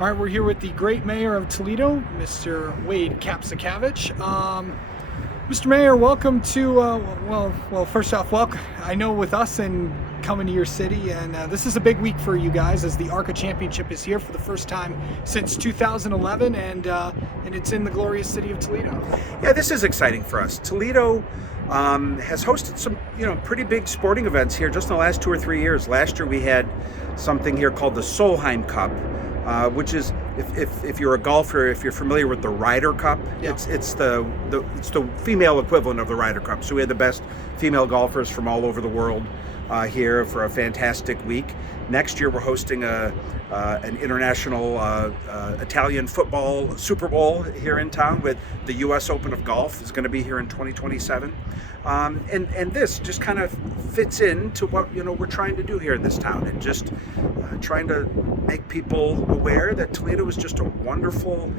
All right, we're here with the great mayor of Toledo, Mr. Wade Kapszukiewicz. Mr. Mayor, welcome to, well, first off, welcome. I know with us and coming to your city, and this is a big week for you guys as the ARCA Championship is here for the first time since 2011, and it's in the glorious city of Toledo. Yeah, this is exciting for us. Toledo has hosted some, pretty big sporting events here just in the last 2 or 3 years. Last year we had something here called the Solheim Cup, which is, if you're a golfer, if you're familiar with the Ryder Cup, Yeah. it's the female equivalent of the Ryder Cup. So we had the best female golfers from all over the world here for a fantastic week. Next year we're hosting an international Italian football Super Bowl here in town, with the U.S. Open of Golf is going to be here in 2027. And this just kind of fits into what we're trying to do here in this town, and just trying to make people aware that Toledo is just a wonderful,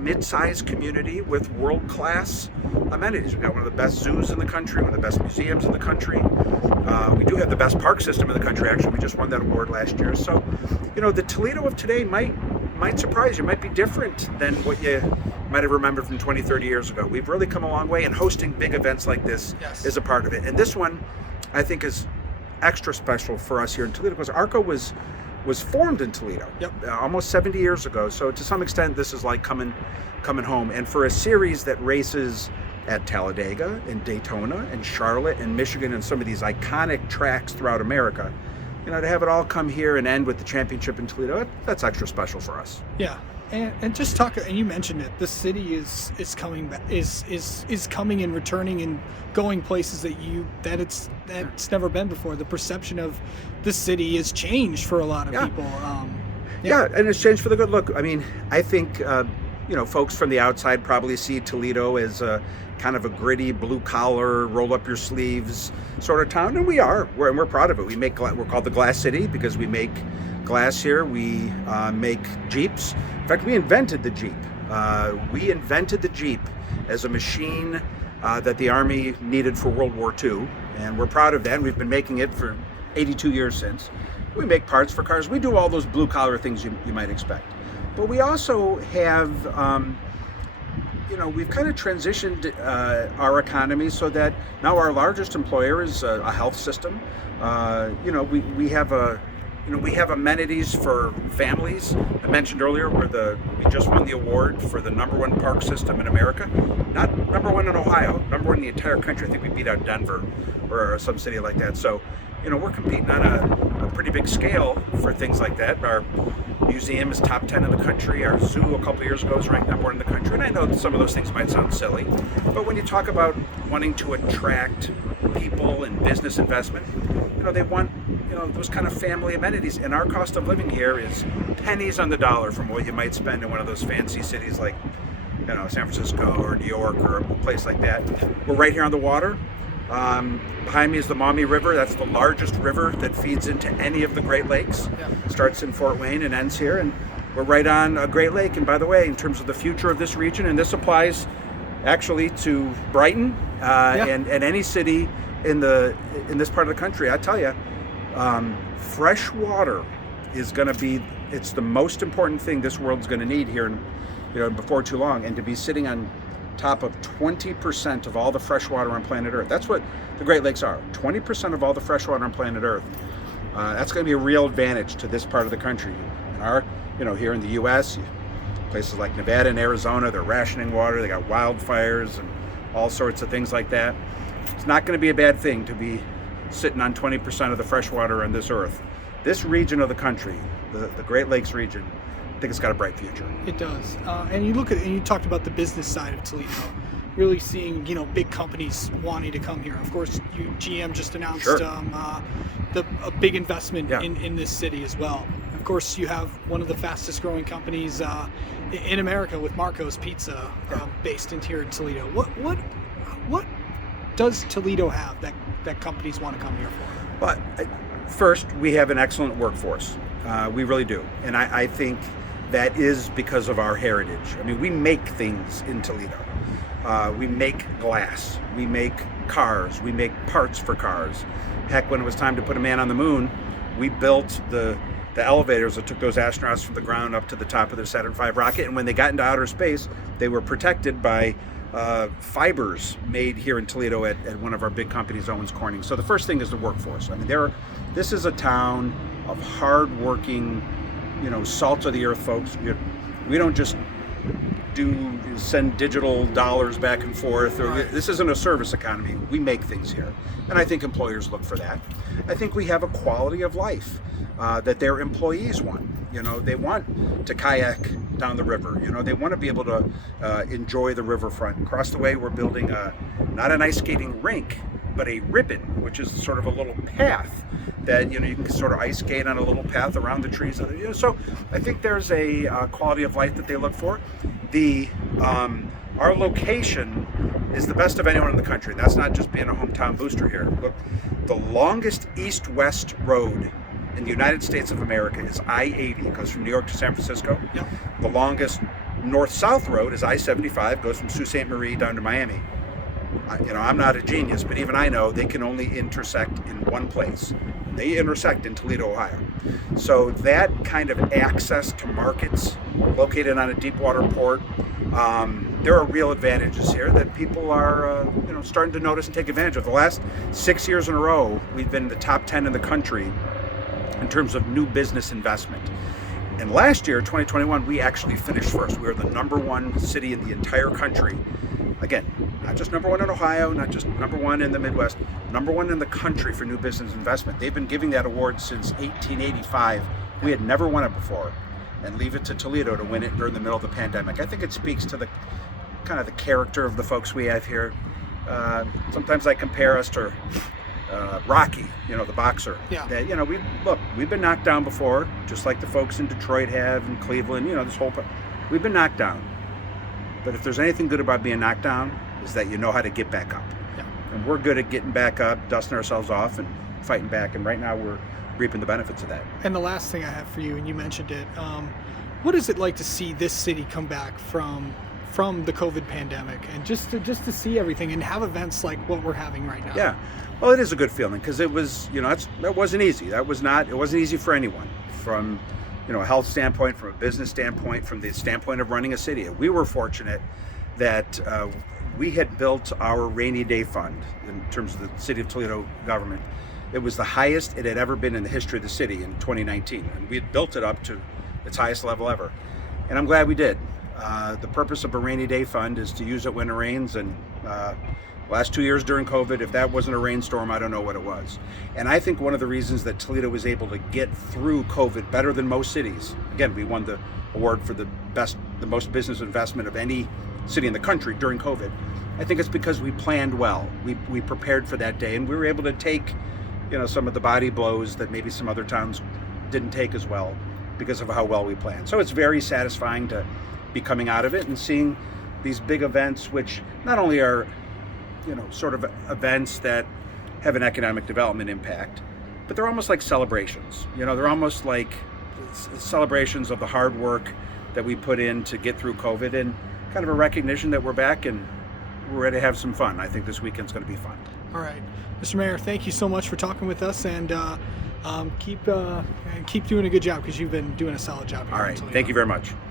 mid-sized community with world-class amenities. We've got one of the best zoos in the country, one of the best museums in the country. We do have the best park system in the country. Actually, we just won that award last year. So, the Toledo of today might surprise you, might be different than what you might have remembered from 20, 30 years ago. We've really come a long way, and hosting big events like this is a part of it. And this one, I think, is extra special for us here in Toledo because ARCA was formed in Toledo almost 70 years ago. So to some extent, this is like coming home. And for a series that races at Talladega and Daytona and Charlotte and Michigan and some of these iconic tracks throughout America, to have it all come here and end with the championship in Toledo, that's extra special for us. Yeah. And just talk. And you mentioned it. The city is coming back, is coming and returning and going places that it's never been before. The perception of the city has changed for a lot of people. Yeah, and it's changed for the good. Look, I mean, I think folks from the outside probably see Toledo as a kind of a gritty, blue collar, roll up your sleeves sort of town, and we're proud of it. We're called the Glass City because we make glass here. We make Jeeps. In fact, we invented the Jeep. We invented the Jeep as a machine that the Army needed for World War II, and we're proud of that. And we've been making it for 82 years since. We make parts for cars. We do all those blue collar things you might expect. But we also have, we've kind of transitioned our economy so that now our largest employer is a health system. We have amenities for families. I mentioned earlier we just won the award for the #1 park system in America. Not #1 in Ohio, #1 in the entire country. I think we beat out Denver or some city like that. So, we're competing on a pretty big scale for things like that. Our museum is top 10 in the country. Our zoo a couple of years ago was ranked #1 in the country. And I know that some of those things might sound silly, but when you talk about wanting to attract people and business investment, they want those kind of family amenities. And our cost of living here is pennies on the dollar from what you might spend in one of those fancy cities like San Francisco or New York or a place like that. We're right here on the water. Behind me is the Maumee River. That's the largest river that feeds into any of the Great Lakes. It starts in Fort Wayne and ends here, and we're right on a Great Lake. And by the way, in terms of the future of this region, and this applies actually to Brighton and any city in this part of the country, I tell you, fresh water is going to be, it's the most important thing this world's going to need here before too long. And to be sitting on top of 20% of all the fresh water on planet Earth, that's what the Great Lakes are. 20% of all the fresh water on planet Earth. That's going to be a real advantage to this part of the country. Here in the U.S., places like Nevada and Arizona, they're rationing water. They got wildfires and all sorts of things like that. It's not going to be a bad thing to be sitting on 20% of the fresh water on this earth. This region of the country, the Great Lakes region, I think it's got a bright future. It does. And you talked about the business side of Toledo, really seeing, big companies wanting to come here. Of course, GM just announced a big investment in this city as well. Of course, you have one of the fastest growing companies in America with Marco's Pizza based here in Toledo. What does Toledo have that companies want to come here for? But first, we have an excellent workforce. We really do. And I think that is because of our heritage. I mean, we make things in Toledo. We make glass, we make cars, we make parts for cars. Heck, when it was time to put a man on the moon, we built the the elevators that took those astronauts from the ground up to the top of the Saturn V rocket. And when they got into outer space, they were protected by fibers made here in Toledo at one of our big companies, Owens Corning. So the first thing is the workforce. I mean, this is a town of hard-working, salt of the earth folks. We don't just send digital dollars back and forth. This isn't a service economy. We make things here, and I think employers look for that. I think we have a quality of life that their employees want. They want to kayak down the river. They want to be able to enjoy the riverfront. Across the way, we're building not an ice skating rink, but a ribbon, which is sort of a little path that you can sort of ice skate on a little path around the trees. So I think there's a quality of life that they look for. Our location is the best of anyone in the country. That's not just being a hometown booster here. Look, the longest east-west road in the United States of America is I-80. It goes from New York to San Francisco. Yep. The longest north-south road is I-75. Goes from Sault Ste. Marie down to Miami. I'm not a genius, but even I know they can only intersect in one place. They intersect in Toledo, Ohio. So that kind of access to markets located on a deep water port, there are real advantages here that people are starting to notice and take advantage of. The last 6 years in a row, we've been in the top 10 in the country in terms of new business investment. And last year, 2021, we actually finished first. We were the #1 city in the entire country. Again, not just #1 in Ohio, not just #1 in the Midwest, #1 in the country for new business investment. They've been giving that award since 1885. We had never won it before. And leave it to Toledo to win it during the middle of the pandemic. I think it speaks to the kind of the character of the folks we have here. Sometimes I compare us to Rocky, the boxer. Yeah. That, we've been knocked down before, just like the folks in Detroit have, and Cleveland. We've been knocked down. But if there's anything good about being knocked down, is that you know how to get back up. Yeah. And we're good at getting back up, dusting ourselves off, and fighting back. And right now we're reaping the benefits of that. And the last thing I have for you, and you mentioned it, what is it like to see this city come back from the COVID pandemic, and just to see everything and have events like what we're having right now? Yeah, well, it is a good feeling because it was, that wasn't easy. It wasn't easy for anyone from, a health standpoint, from a business standpoint, from the standpoint of running a city. We were fortunate that we had built our rainy day fund in terms of the City of Toledo government. It was the highest it had ever been in the history of the city in 2019, and we had built it up to its highest level ever. And I'm glad we did. The purpose of a rainy day fund is to use it when it rains, and last 2 years during COVID, if that wasn't a rainstorm, I don't know what it was. And I think one of the reasons that Toledo was able to get through COVID better than most cities, again, we won the award for the most business investment of any city in the country during COVID. I think it's because we planned well. We prepared for that day, and we were able to take some of the body blows that maybe some other towns didn't take as well because of how well we planned. So it's very satisfying to be coming out of it and seeing these big events, which not only are, sort of events that have an economic development impact, but they're almost like celebrations. They're almost like celebrations of the hard work that we put in to get through COVID, and kind of a recognition that we're back and we're ready to have some fun. I think this weekend's going to be fun. All right, Mr. Mayor, thank you so much for talking with us, and keep doing a good job, because you've been doing a solid job here. All right, thank you very much.